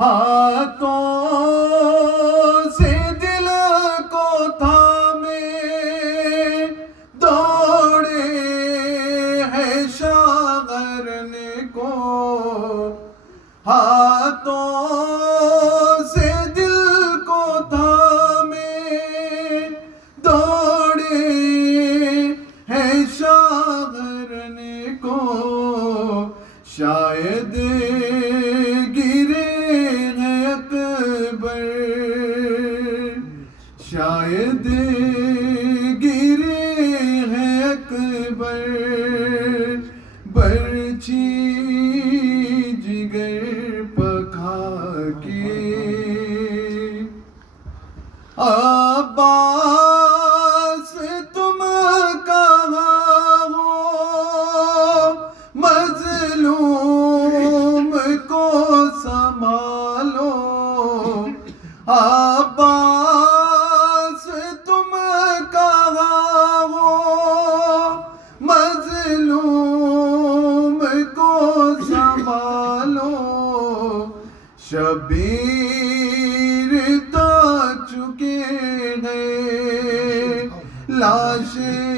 ہاتھوں سے دل کو تھامے دوڑے ہیں شاغرنے کو، ہاتھوں سے دل کو تھامے دوڑے ہیں شاغرنے کو، شاید گرے ہیں اکبر، شاید گرے ہیں اکبر، برچھی جگر پکھا کے عباس تم کہاں ہو، مظلوم کو سنبھالو، عباس تم کہاں ہو، مظلوم کو سنبھالو، شبیر تو چکے ہیں، لاشیں